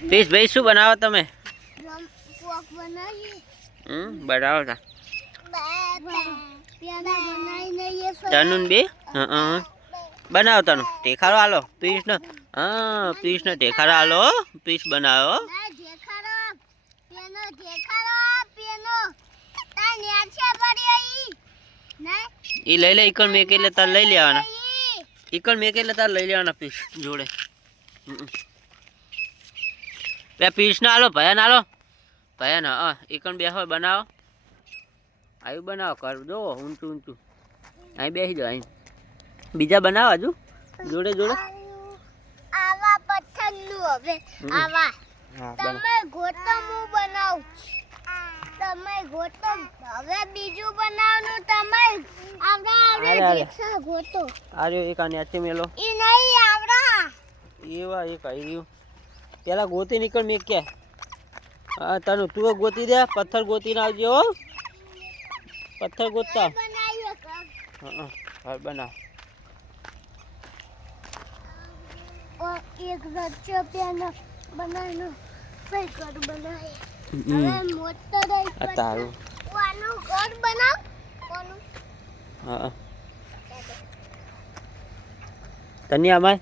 Piece ભાઈ શું બનાવો તમે? પોક બનાવીએ. બનાવો તા તનુન બે બનાવો તનુ ટેખારો હાલો પીસ ને પીસ ને ટેખારો હાલો પીસ બનાવો ઈ લઈ લે ઈકણ મેક એટલે તાર લઈ લેવાના ઈકણ મેક એટલે તાર લઈ લેવાના પીસ જોડે બે પીસ ના હાલો ભયા ના હાલો ભયા ના ઈકણ બેસો બનાવો આયુ બનાવો કર જો ઊંચું ઊંચું અહીં બેસી જાઓ અહીં બીજા બનાવો હજુ જોડે જોડે આવા પથ્થરનું હવે આવા તમે ગોતો હું બનાવું તમે ગોતો હવે બીજું બનાવવાનું તમે આવડા દેખા ગોતો આર્યો એક આને આતે મેલો ઈ નહીં આવડા એવા એક આઈ રહ્યું પેલા ગોતી નીકળ મેં કે હા તને તું ગોતી દે પથ્થર ગોતી ના આવજો હો પથ્થર ગોતતા હા ઘર બનાવ એક રચ્ચો પેનો બનાવનો ફેર ઘર બનાવે હવે મોટો રહી આ તારું વાનું ઘર બનાવ કોનું હા તને અમાય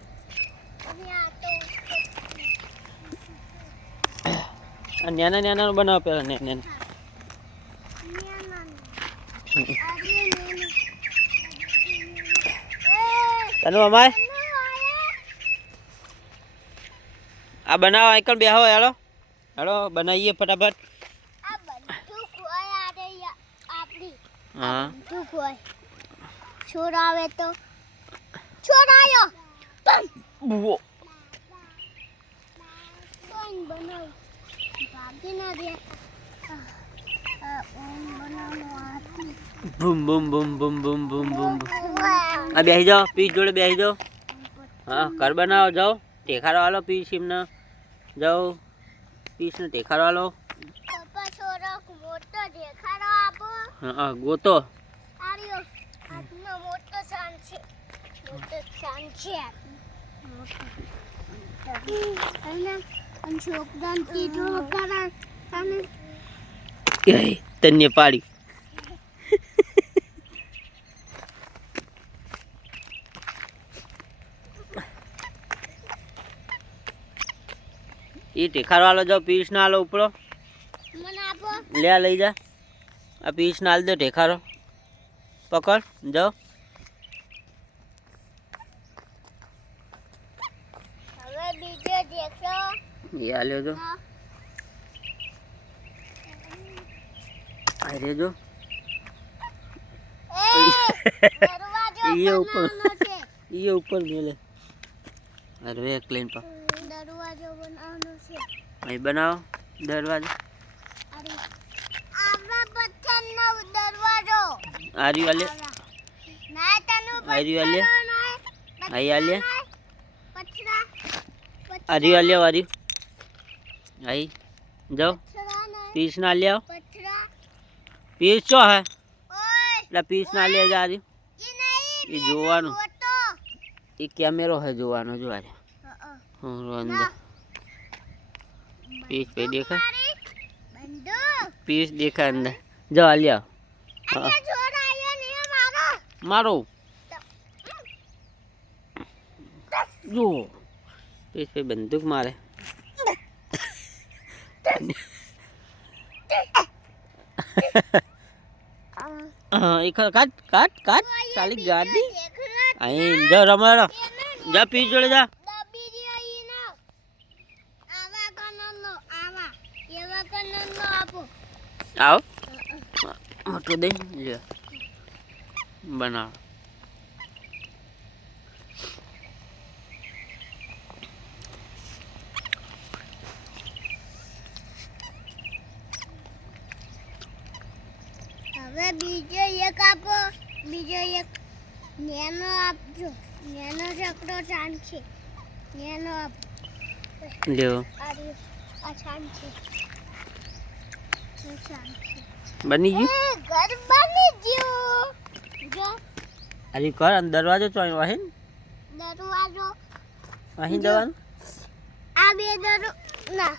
નાના નાના બનાવો પેલા નાના તને અમાય આ બનાવો આઈકણ બેહો હેલો હેલો બનાવીએ ફટાફટ આ બંદૂક હોય આરે આપડી હા બંદૂક હોય છોરાવે તો છોરાયો બુઓ કોણ બનાવ ભાગી ના દે બનાવનો આતી બૂમ બૂમ બૂમ બૂમ બૂમ બૂમ બૂમ આ બેસી જાઓ પીસ જોડે બેસી જાઓ હા ઘર બનાવો જાઓ ટેખારો હાલો પીસ એમને જાઓ પીસ ને ટેખારો હાલો પપ્પા છોરા મોટો દેખાડો આપો હા ગોતો આર્યો આજનો મોટો સાન છે અને છોકરાને કીધું કરા અને તને પાડી એ ટેખારો હાલો જાઓ પીસ ના હાલો ઉપડો મને આપો લે લઈ જા આ પીસ ના હાલ દે ટેખારો પકડ જાઓ હવે બીજો દેખો એ હાલ્યો જો આ રેજો દરવાજો એ ઉપર બનાવવાનો છે એ ઉપર મેલે અરે એક લાઈન પર દરવાજો બનાવવાનો છે અહીં બનાવો દરવાજો અરે આવા પથ્થરનો દરવાજો આર્યું હાલે ના તનું આર્યું હાલે અહીં હાલે પથરા આર્યું હાલ્યો આર્યું અહીં જાઓ પથરા ના પીસ ના લ્યાઓ પથરા પીસ ચો હે ઓય એટલે પીસ ના લે જા આર્યું ઈ નહીં એ જોવાનું ફોટો એ કેમેરો હે જોવાનો જો આરે હું અંદર પીસ પે દેખા બંદૂક પીસ દેખા અંદર જો હાલ્યા અને છોરાયો ને મારો મારો જો પીસ પે બંદૂક મારે હા એક કાટ કાટ કાટ ચાલી ગાડી અહીં જા રમાડો જા પીસ જોડે જા દબી રહ્યો ઈ ના આવા કનનો આવા એવા કનનો આપો આવો મોટો દે લે બનાવ હવે બીજો એક આપો બીજો એક નેનો આપજો નેનો ચકડો ચાંદ છે નેનો આપો લ્યો અરે આ ચાંદ છે બની ગયું ઘર બની ગયું જો અરે કર દરવાજો ચોઈ વાહે દરવાજો અહીં જવાનું આ બે ના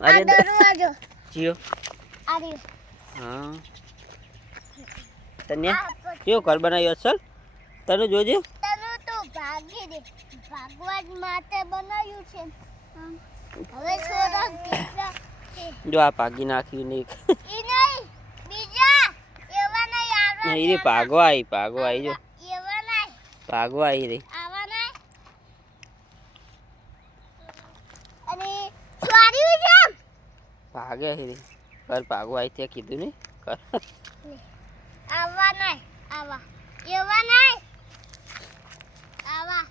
અરે આ દરવાજો જીઓ આ રહ્યો. હા તને કેવું ઘર બનાવ્યું અસલ તને જોજે તને તો ભાગી દે ભાગવા જ માટે બનાવ્યું છે. હવે થોડાક બીજા છે. જો આ ભાગી નાખ્યું નહીં ઈ નહીં બીજા એવા નહીં આવવા એ ભાગવા આવી જો એવા નહીં ભાગવા આવી રહી આવા નહીં અને સ્વાર્યું છે ભાગે આવી રહી ઘર ભાગવા આવી ત્યાં કીધું નહીં ઘર આવા નહીં આવા એવા નહીં આવા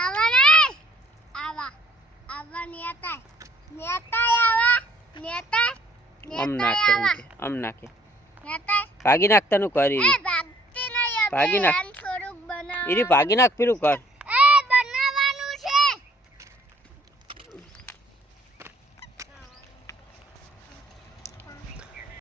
આવા નહીં આવા આવા નેતા નેતા આવા નેતા આમ નેતા નાખે એમ આવા કે, આમ નાખે નેતા ભાગી નાખતાનું કરી એ ભાગતી નહીં ભાગી નાખ. થોડુંક બનાવ એરી ભાગી નાખ પેલું કર